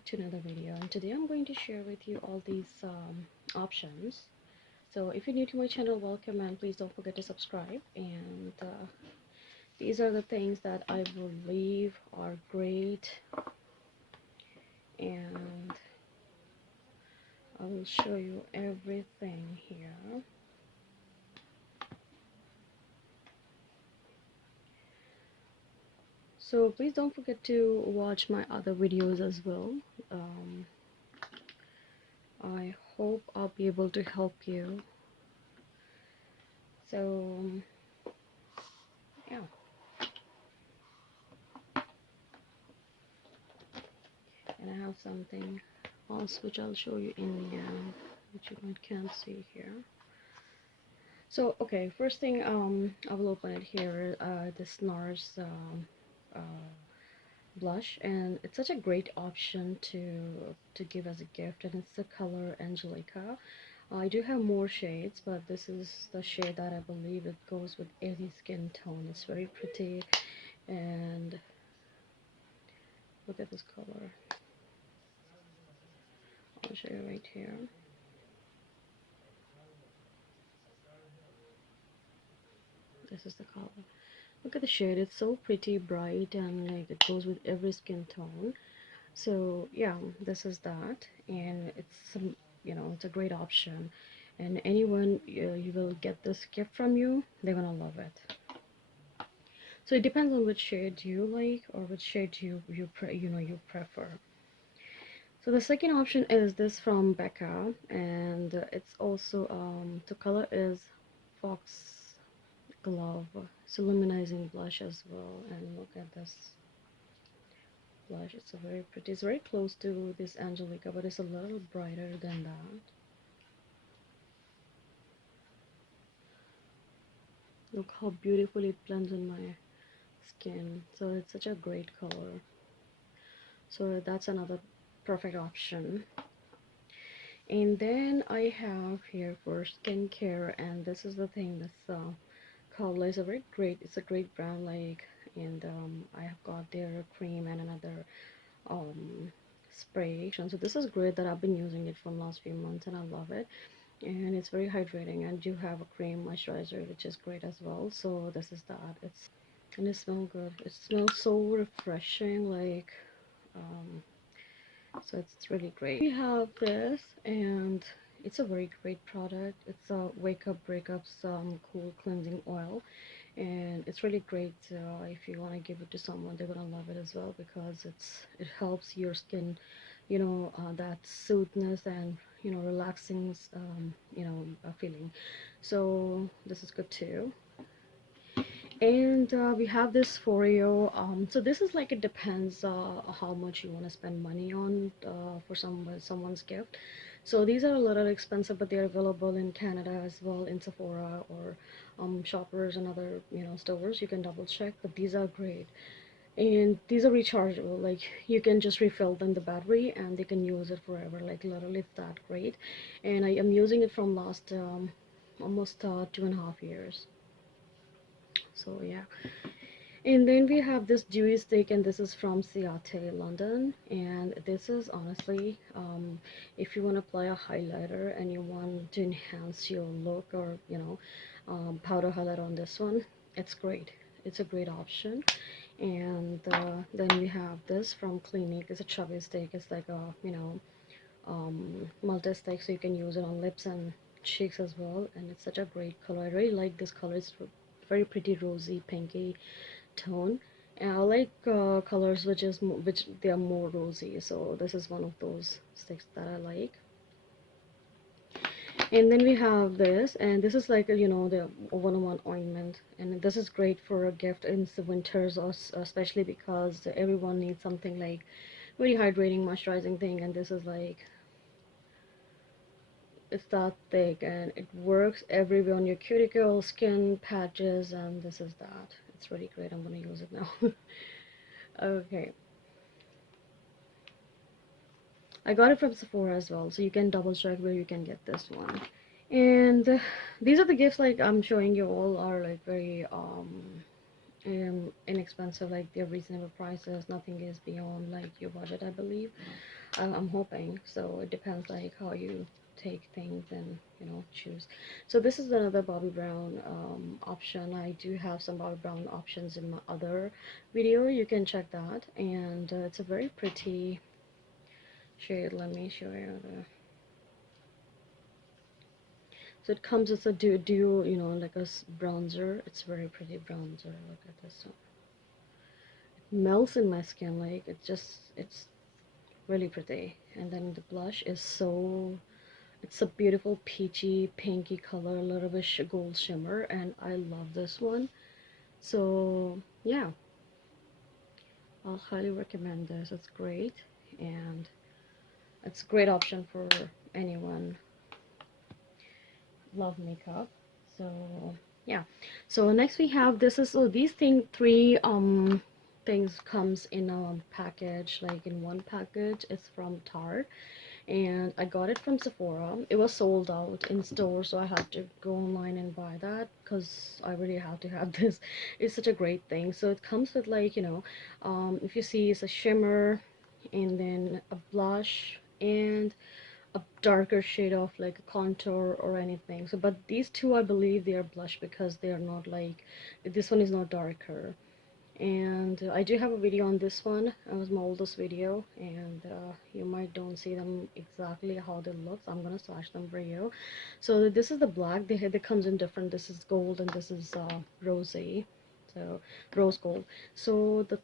back to another video, and today I'm going to share with you all these options. So if you're new to my channel, welcome, and please don't forget to subscribe. And these are the things that I believe are great, and I will show you everything here. So please don't forget to watch my other videos as well. I hope I'll be able to help you. So yeah, and I have something else which I'll show you in the end, which you can't see here. So okay, first thing, I will open it here. This NARS blush, and it's such a great option to give as a gift, and it's the color Angelica. I do have more shades, but this is the shade that I believe it goes with any skin tone. It's very pretty, and look at this color. I'll show you right here. This is the color. Look at the shade. It's so pretty, bright, and like it goes with every skin tone. So yeah, this is that, and it's some, it's a great option, and anyone you will get this gift from you, they're gonna love it. So it depends on which shade you like, or which shade you prefer. So the second option is this from Becca, and it's also the color is Fox Glove. It's a luminizing blush as well, and look at this blush. It's a very pretty. It's very close to this Angelica, but it's a little brighter than that. Look how beautifully it blends in my skin. So it's such a great color. So that's another perfect option. And then I have here for skincare, and this is the thing. This Color is a very great. It's a great brand, like, and I have got their cream and another spray. So this is great that I've been using it for the last few months, and I love it. And it's very hydrating, and you have a cream moisturizer which is great as well. So this is that. And it smells good. It smells so refreshing, like, so it's really great. We have this, and it's a very great product. It's a Wake Up Breakups cool cleansing oil, and it's really great. If you want to give it to someone, they're gonna love it as well, because it helps your skin, that soothness and relaxing feeling. So this is good too. And we have this for you. So this is like, it depends how much you want to spend money on for someone's gift. So these are a little expensive, but they're available in Canada as well, in Sephora or Shoppers and other stores. You can double check, but these are great. And these are rechargeable, like you can just refill them the battery and they can use it forever, like literally it's that great. And I am using it from last almost 2.5 years. So yeah. And then we have this dewy stick, and this is from Ciate, London. And this is honestly, if you want to apply a highlighter and you want to enhance your look, or powder highlight on this one, it's great. It's a great option. And then we have this from Clinique. It's a chubby stick. It's like a multi-stick, so you can use it on lips and cheeks as well. And it's such a great color. I really like this color. It's very pretty, rosy pinky tone, and I like colors which they are more rosy, so this is one of those sticks that I like. And then we have this, and this is like the one-on-one ointment, and this is great for a gift in the winters, or especially because everyone needs something like very hydrating, moisturizing thing. And this is like, it's that thick, and it works everywhere on your cuticle, skin, patches, and this is that. It's really great. I'm gonna use it now. Okay, I got it from Sephora as well, so you can double check where you can get this one. And these are the gifts, like I'm showing you all, are like very inexpensive, like they're reasonable prices. Nothing is beyond like your budget, I believe. I'm hoping. So it depends like how you take things and choose. So this is another Bobbi Brown option. I do have some Bobbi Brown options in my other video. You can check that, and it's a very pretty shade. Let me show you so it comes as a duo, like a bronzer. It's very pretty bronzer. Look at this one. It melts in my skin. Like it's really pretty. And then the blush is it's a beautiful peachy pinky color, a little bit gold shimmer, and I love this one. So yeah, I'll highly recommend this. It's great, and it's a great option for anyone love makeup. So yeah, so next we have this is so these three things comes in a package, like in one package. It's from Tarte, and I got it from Sephora. It was sold out in store, so I had to go online and buy that because I really have to have this. It's such a great thing. So it comes with like if you see, it's a shimmer, and then a blush, and a darker shade of like a contour or anything. So but these two, I believe they are blush because they are not like, this one is not darker. And I do have a video on this one. It was my oldest video, and you might don't see them exactly how they look, so I'm gonna swatch them for you. So this is the black. They comes in different. This is gold and this is rosy, so rose gold. So the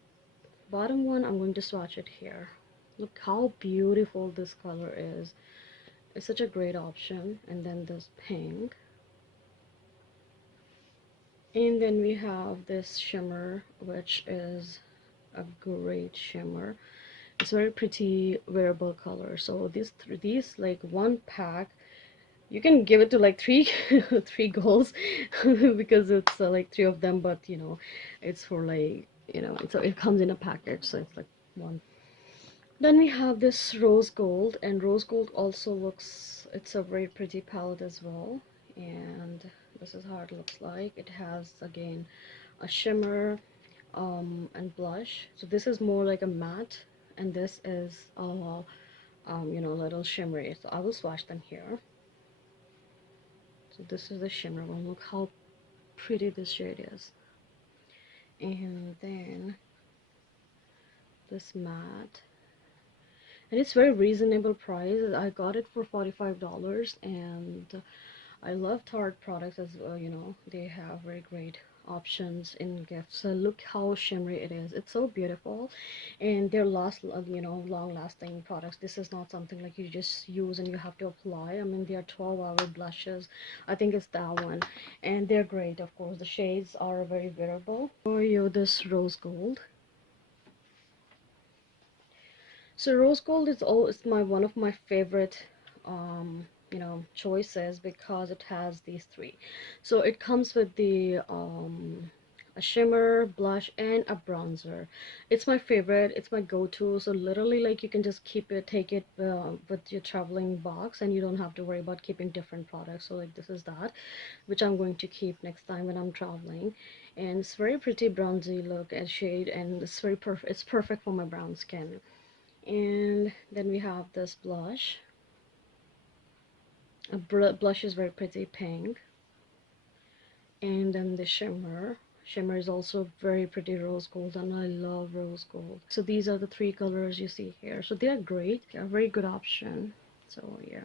bottom one, I'm going to swatch it here. Look how beautiful this color is. It's such a great option. And then this pink, and then we have this shimmer, which is a great shimmer. It's very pretty wearable color. So these like one pack, you can give it to like three three girls because it's like three of them, but it's for like it comes in a package, so it's like one. Then we have this rose gold, and rose gold also looks, it's a very pretty palette as well. And this is how it looks like. It has again a shimmer and blush. So this is more like a matte, and this is a little shimmery. So I will swatch them here. So this is the shimmer one. Look how pretty this shade is. And then this matte, and it's very reasonable price. I got it for $45, and I love Tarte products as well. They have very great options in gifts. So look how shimmery it is. It's so beautiful, and they're long lasting products. This is not something like you just use and you have to apply. I mean, they are 12-hour blushes. I think it's that one, and they're great. Of course, the shades are very wearable. For you, this rose gold. So rose gold is my one of my favorite choices because it has these three. So it comes with the a shimmer, blush, and a bronzer. It's my favorite. It's my go-to. So literally, like, you can just take it with your traveling box, and you don't have to worry about keeping different products. So like this is that, which I'm going to keep next time when I'm traveling. And it's very pretty bronzy look and shade, and it's very perfect. It's perfect for my brown skin. And then we have this blush. A blush is very pretty pink. And then the shimmer is also very pretty rose gold, and I love rose gold. So these are the three colors you see here. So they are great. They are a very good option. So yeah.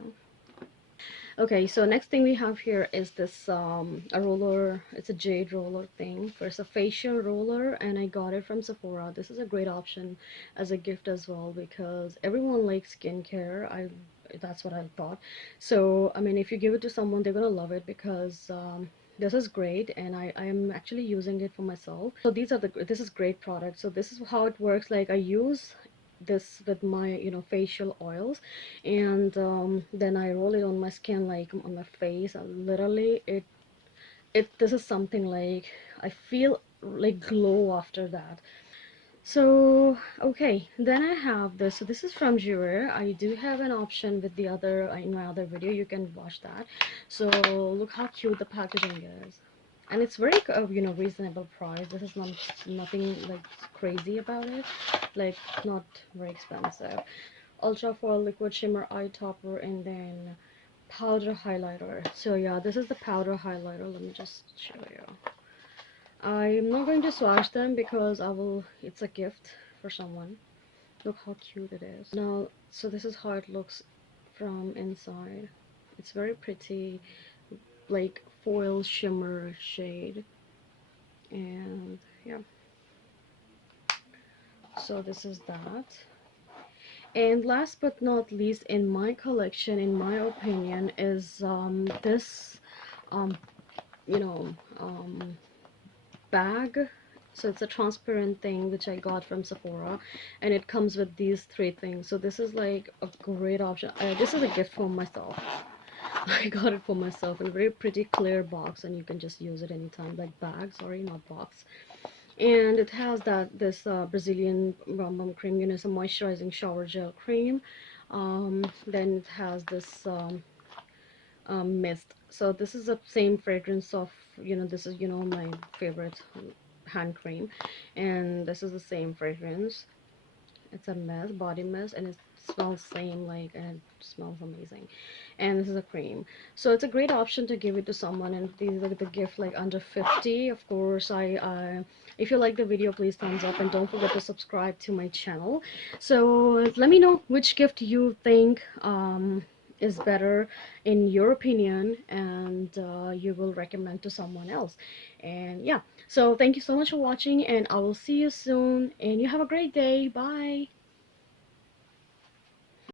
Okay, so next thing we have here is this a roller. It's a jade roller thing. It's a facial roller, and I got it from Sephora. This is a great option as a gift as well because everyone likes skincare. That's what I thought. So I mean, if you give it to someone, they're gonna love it because this is great, and I am actually using it for myself. So this is great product. So this is how it works. Like, I use this with my facial oils, and then I roll it on my skin, like on my face, and literally this is something like I feel like glow after that. So okay, then I have this. So this is from Jure. I do have an option with the other in my other video. You can watch that. So look how cute the packaging is. and it's very reasonable price. This is not nothing like crazy about it, like not very expensive. Ultra foil liquid shimmer eye topper, and then powder highlighter. So yeah, this is the powder highlighter. Let me just show you. I'm not going to swatch them because I will, it's a gift for someone. Look how cute it is. Now, so this is how it looks from inside. It's very pretty, like foil shimmer shade. And yeah, so this is that. And last but not least in my collection, in my opinion, is this um, you know, bag. So it's a transparent thing which I got from Sephora, and it comes with these three things. So this is like a great option. This is a gift for myself. I got it for myself in a very pretty clear box, and you can just use it anytime, like bag, sorry, not box. And it has this Brazilian rum bum cream, it's a moisturizing shower gel cream. Then it has this mist. So this is the same fragrance of, this is, my favorite hand cream, and this is the same fragrance. It's a mist, body mist, and it smells same, like, and it smells amazing. And this is a cream, so it's a great option to give it to someone. And these are the gift like under 50. Of course, if you like the video, please thumbs up, and don't forget to subscribe to my channel. So let me know which gift you think is better in your opinion, and you will recommend to someone else. And yeah, so thank you so much for watching, and I will see you soon, and you have a great day. Bye.